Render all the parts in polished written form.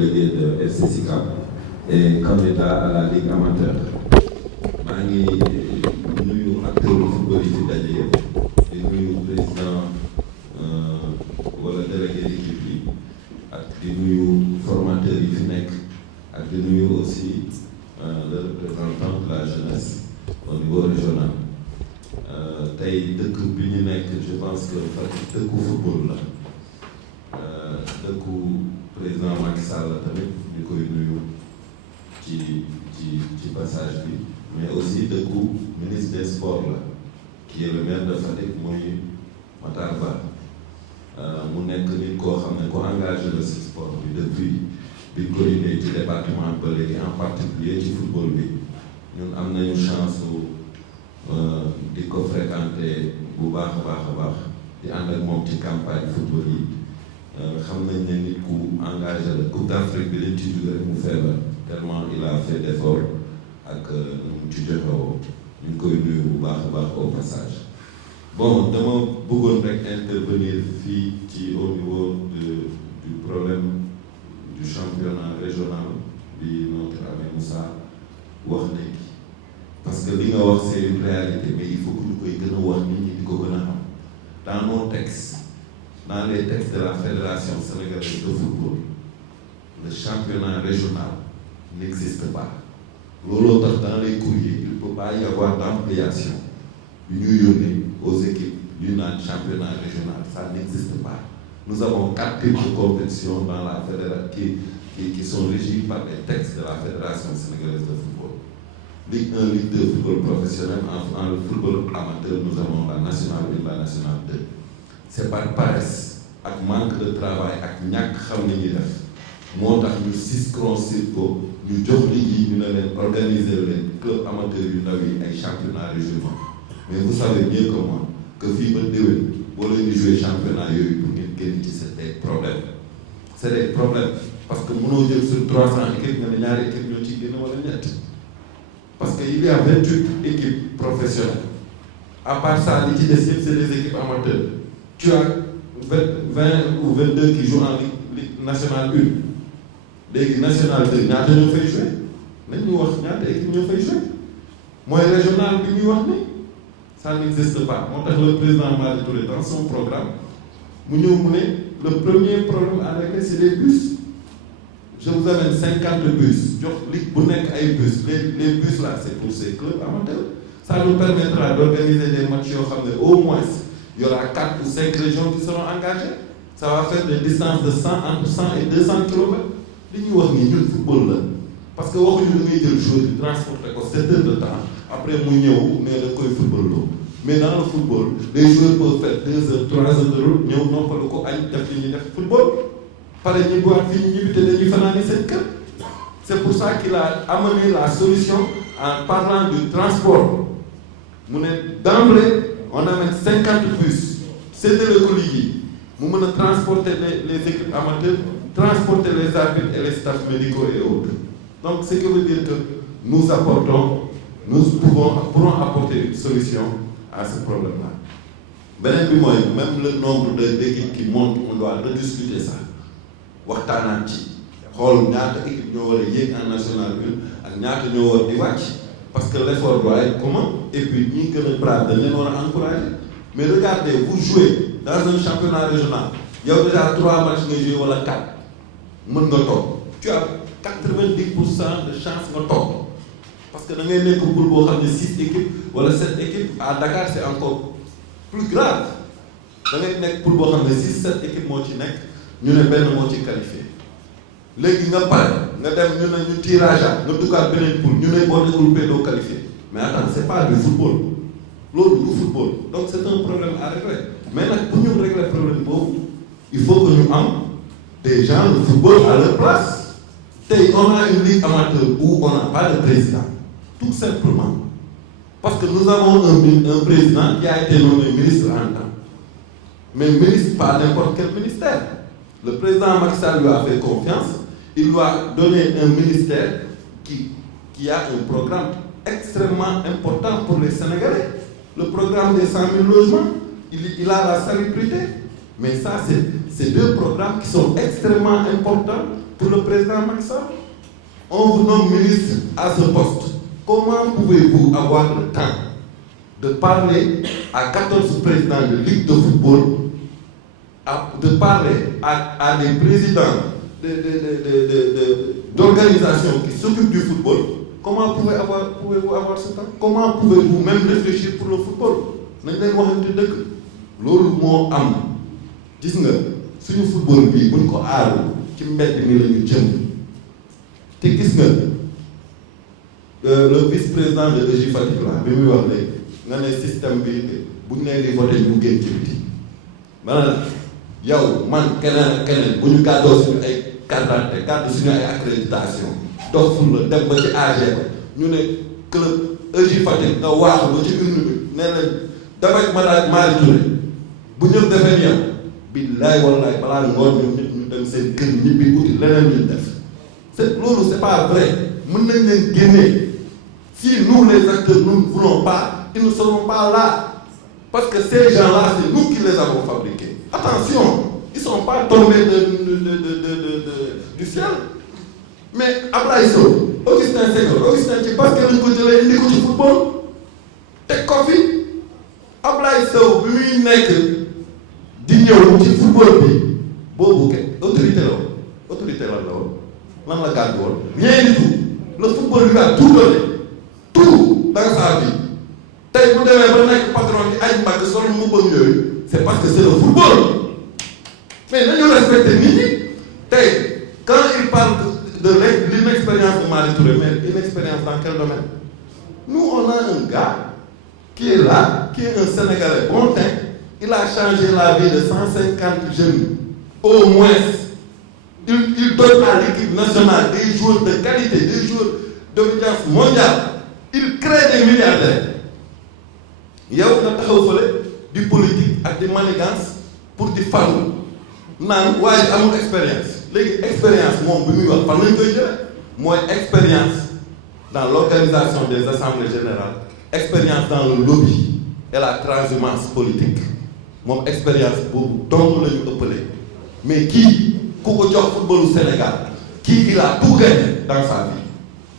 délégué de FC Sicap et candidat à la Ligue amateur. maa ngi nuyu acteurs du football yi fi daje yëpp di nuyu président wala délégué d'équipe yi ak di nuyu formateurs yi fi nekk ak di nuyu aussi le représentant de la jeunesse au niveau régional. Tey dëkk bi ñu nekk je pense que dëkku football la dëkku président Macky Sall tamit ñu koy nuyu ci passage bi. Mais aussi dëkku ministre des sports la qui est le maire de Fatick muy Matar Ba mu nekk nit koo xam ne ko engagé la si sport bi depuis bi ko indee ci département ba léegi en particulier ci football bi ñun am nañu chance di ko fréquenter bu baax a baax di ànd ak moom ci campagne football yi xam nañ ne nit ku engagé la Coupe d'Afrique bi lañ ci jóge rek mu feebar tellement il a fait d'effort ak nu mu ci joxewoo ñu ngi koy nuyu bu baax a baax au passage. Bon dama bëggoon rek intervenir fii ci au niveau du problème du championnat régional bi notre ami Moussa wax léegi parce que li nga wax c'est une réalité mais il faut que ñu koy gën a wax nit ñi di ko gën a xam dans nos textes dans les textes de la fédération sénégalaise de football le championnat régional n'existe pas. Looloo tax dans les courriers il ne peut pas y avoir d'ampliation yu ñuy yónnee aux équipes yu naan championnat régional ça n'existe pas. Nous avons 4 types de compétitions dans la fédération qui sont régis par les textes de la fédération sénégalaise de football. Ligue 1, Ligue 2 football professionnel, en football amateur nous avons la nationale 1, la nationale 2. C'est par paresse ak manque de travail ak ñàkk xam ni ñuy def moo tax ñu circonscrire ko ñu jox nit yi ñu ne leen organiser leen club amateur yu ndaw yi ay championnat régionaux mais vous savez mieux que moi que fii ba déwén boo leen di jouer championnat yooyu pour ngeen génn ci c'est des problèmes parce que mënoo jël sur 300 équipes nga ne ñaari équipes ñoo ciy génn wala ñett parce que il y a 28 équipes professionnelles à part ça li ci des yëpp c'est des équipes amateurs tu as 20 ou 22 qui jouent en ligue nationale 1 léegi national 2 ñaata ñoo fay joué nañ ñu wax ñaata équipe ñoo fay joué mooy régional bi ñuy wax ni ça n'existe pas moo tax le président Madi Touré dans son programme mu ñëw mu ne le premier problème à régler c'est les bus je vous amène 50 bus jox ligue bu nekk ay bus les bus là c'est pour ces clubs amateurs ça nous permettra d'organiser des matchs yoo xam ne au moins il y aura 4 ou 5 régions qui seront engagées ça va faire des distances de 100 entre 100 et 200 kilomètres li ñuy wax nii ñun football la parce que waxuñu da ngay jël joueur di transporter ko 7 heures de temps après mu ñëw ne da koy football loo mais dans le football les joueurs peuvent faire 2 heures 3 heures de route ñëw noppalu ko añ def li ñuy def football pare ñu boit fii ñu ñibbi te dañuy fanaani seen kër c'est pour ça qu'il a amené la solution en parlant du transport mu ne d'emblée on amène 50 bus séddale ko liggéey mu mën a transporter les équipes amateurs transporter les arbitres et les staffs médicaux et autres. Donc, ce qui veut dire que nous pourrons apporter une solution à ce problème-là. Beneen bi mooy même le nombre d'équipes qui montent on doit rediscuter ça waxtaanaat ci xool ñaata équipe ñoo war a yéeg en national 1 ak ñaata ñoo war di wàcc parce que l'effort doit être commun et puis ñi gën a brave dañ leen war a encourager mais regardez vous jouez dans un championnat régional yow déjà 3 matchs nga joué wala 4 mën nga toog tu as 90% de chance nga toog parce que da ngay nekk poule boo xam ne 6 équipes wala 7 équipes à Dakar c'est encore plus grave da ngay nekk poule boo xam ne 6-7 équipes moo ci nekk ñu ne benn moo ci qualifié léegi nga pare nga dem ñu ne ñu tirage nga duggaat beneen poule ñu ne boo deful doo qualifié mais attends c'est pas du football loolu du football donc c'est un problème à régler mais nag pour ñu régler problème boobu il faut que ñu am des gens de football à leur place. On a une ligue amateur où on n'a pas de président. Tout simplement. Parce que nous avons un président qui a été nommé ministre en temps. Mais ministre, pas n'importe quel ministère. Le président Macky Sall lui a fait confiance. Il lui a donné un ministère qui a un programme extrêmement important pour les Sénégalais. Le programme des 100 000 logements, il a la salubrité. Mais ça, c'est 2 programmes qui sont extrêmement importants pour pour le président Macky Sall. On vous nomme ministre à ce poste. Comment pouvez-vous avoir le temps de parler à 14 présidents de ligue de football, de parler à des présidents d'organisations qui s'occupent du football? Comment pouvez-vous avoir ce temps? Comment pouvez-vous même réfléchir pour le football? nañ leen waxante dëgg loolu moo am gis nga suñu football bii buñ ko aaru ci mbedd mi la ñu jëm te gis nga le vice-président de EJ Fatick la bi muy wax léegi nga ne système bi buñ nee di voté ñu génn ci biti maanaam yow man keneen ak keneen bu ñu gàddoo suñu ay carte d'identité gàddu suñu ay accréditation dox ful la dem ba ci AG ba ñu ne club EJ Fatick nga waaxu ba ci urne bi nee nañ damay Malick Touré bu ñëpp defee yow billaay wallaay balaa ngoon ñoom ñëpp ñu dem seen kër ñibbi uti leneen ñu def loolu c'est pas vrai mën nañ leen génnee si nous les acteurs nous ne voulons pas ils ne seront pas là parce que ces gens-là c'est nous qui les avons fabriqués. Attention, ils sont pas tombés du ciel. Mais Ablaye Sow Augustin Senghor Augustin ci parce que lañ ko jëlee indi ko ci football teg ko fi Ablaye Sow bi muy nekk di ñëw ci football bi boobu autorité la woon lan la gàddu woon rien du tout. Le football lui a tout donné tout dans sa vie tey bu demee ba nekk patron di ay mbagg sol mu bëgg yooyu c'est parce que c'est le football mais nañu respecté nit ñi tey quand il parle de l'inexpérience de Malick Touré mais inexpérience dans quel domaine? Nous on a un gars qui est là qui est un Sénégalais bon teint il a changé la vie de 150 jeunes au moins. Il donne à l'équipe nationale des joueurs de qualité, des joueurs d'audience mondiale. Il crée des milliardaires. yow nga taxaw fële di politique ak di manigance pour di falu naan waaye amul expérience léegi expérience moom bi muy wax fan lañ koy jëlee mooy expérience dans l'organisation des assemblées générales, expérience dans le lobby et la transhumance politique moom expérience boobu dong la ñu ëppale mais kii ku ko jox footballu Sénégal kii il a tout gagné dans sa vie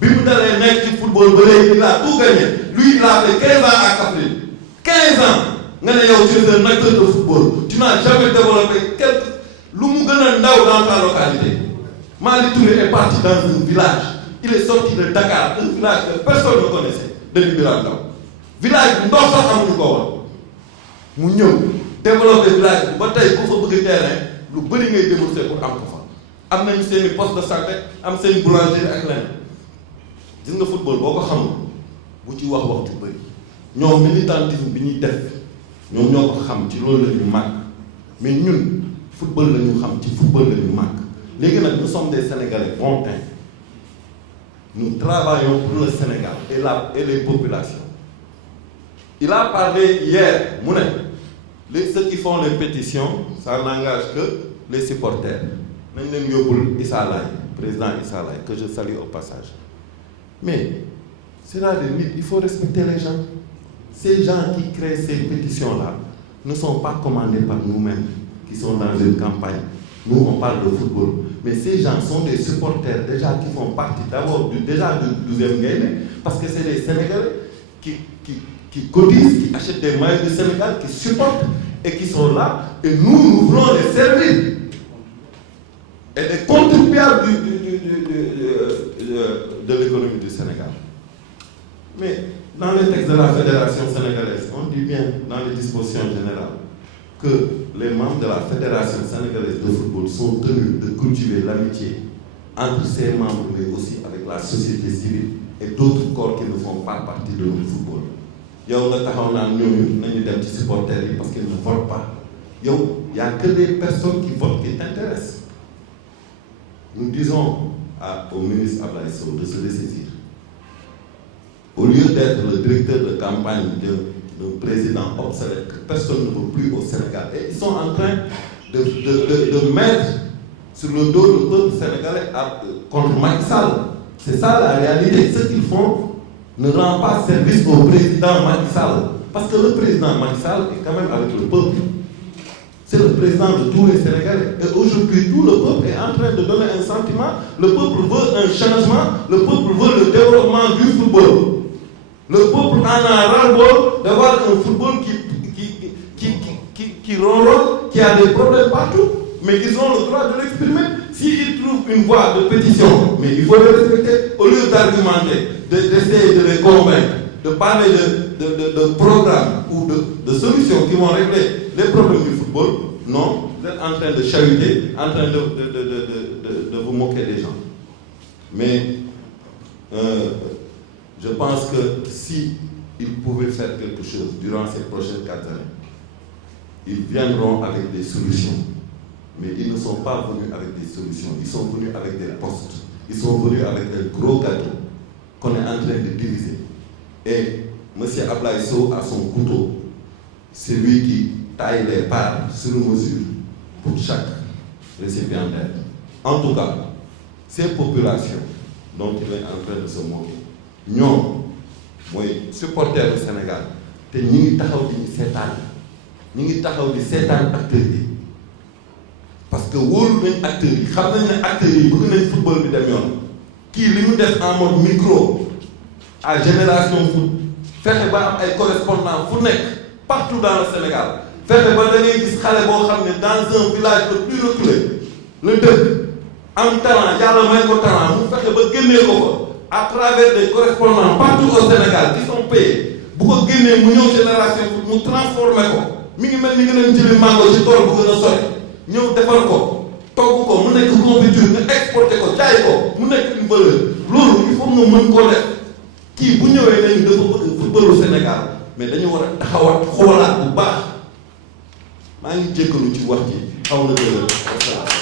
bi mu dalee nekk ci football ba léegi il a tout gagné lui il a fait 15 ans à Kaffrine 15 ans nga ne yow tu es un acteur de football tu n'as jamais développé lu mu gën a ndaw dans ta localité. Malick Touré est parti dans un village il est sorti de Dakar un village que personne ne connaissait de Libéral Ndaw village bi ndox sax amuñu ko woon mu ñëw développé village bi ba tey ku fa bëgg terrain lu bëri ngay débourser pour am ko fa am nañu seen i poste de santé am seen i boulangerie ak leneen gis nga football boo ko xamul bu ci wax ju bëri ñoom militantisme bi ñuy def ñoom ñoo ko xam ci loolu la ñu màgg mais ñun football la ñu xam ci football la ñu màgg léegi nag nous sommes des Sénégalais bon teint nous travaillons pour le Sénégal et les populations. Il a parlé hier mu ne ceux qui font les pétitions ça n'engage que les supporters nañ leen yóbbul Issa Laye président Issa Laye que je salue au passage mais c'est-à-dire nit il faut respecter les gens. Ces gens qui créent ces pétitions-là ne sont pas commandés par nous-mêmes qui sont dans une campagne. Nous, on parle de football. Mais ces gens sont des supporters déjà qui font partie d'abord du 12e Gaïndé parce que c'est des Sénégalais qui cotisent, qui achètent des maillots du Sénégal, qui supportent et qui sont là. Et nous voulons les servir. Et des contribuables de l'économie du Sénégal. Mais dans les textes de la Fédération sénégalaise, on dit bien dans les dispositions générales que les membres de la Fédération sénégalaise de football sont tenus de cultiver l'amitié entre ses membres, mais aussi avec la société civile et d'autres corps qui ne font pas partie de notre football. yow nga taxaw naan ñooñu nañu dem ci supporters yi parce qu'ils ne votent pas yow y a que des personnes qui votent qui t'intéressent. Nous disons au ministre Ablaye Sow de se dessaisir. Au lieu d'être le directeur de campagne d'un président obsolète que personne ne veut plus au Sénégal, et ils sont en train de mettre sur le dos le peuple sénégalais contre Macky Sall. C'est ça la réalité. Ce qu'ils font ne rend pas service au président Macky Sall. Parce que le président Macky Sall est quand même avec le peuple. c'est le président de tous les Sénégalais. Et aujourd'hui, tout le peuple est en train de donner un sentiment. Le peuple veut un changement. Le peuple veut le développement du football. Le peuple en a ras-le-bol d'avoir un football qui ronronne, qui a des problèmes partout. Mais ils ont le droit de l'exprimer. S'ils trouvent une voie de pétition, mais il faut le respecter. Au lieu d'argumenter, d'essayer de les convaincre, de parler de programmes ou de solutions qui vont régler les problèmes du football, non, vous êtes en train de chahuter, en train de vous moquer des gens. Mais je pense que si ils pouvaient faire quelque chose durant ces prochaines 4 années, ils viendront avec des solutions. Mais ils ne sont pas venus avec des solutions. Ils sont venus avec des postes. Ils sont venus avec des gros gâteaux qu'on est en train de diviser. Et M. Ablaye Sow a son couteau. C'est lui qui taille les parts sur mesure pour chaque récipiendaire. En tout cas, ces populations dont il est en train de se moquer, ñoom mooy supporter du Sénégal te ñi ngi taxaw di seetaan ñi ngi taxaw di seetaan acteurs yi parce que wóolu nañ acteurs yi xam nañ ne acteurs yi bëgg nañ football bi dem yoon kii li mu def en mode micro à Génération Foot fexe ba am ay correspondants fu nekk partout dans le Sénégal fexe ba da ngay gis xale boo xam ne dans un village le plus reculé la dëkk am talent yàlla may ko talent mu fexe ba génnee ko fa à travers des correspondants partout au Sénégal qui sont payés bu ko génnee mu ñëw Génération Foot mu transformé ko mi ngi mel ni nga leen jëli mango ci tool bu gën a sori ñëw defar ko togg ko mu nekk confiture nga exporté ko jaay ko mu nekk une valeur loolu il faut nga mën koo def kii bu ñëwee nañu dafa bëgg footballu Sénégal mais dañu war a taxawaat xoolaat bu baax maa ngi jéggalu ci wax ji xaw na dëgër.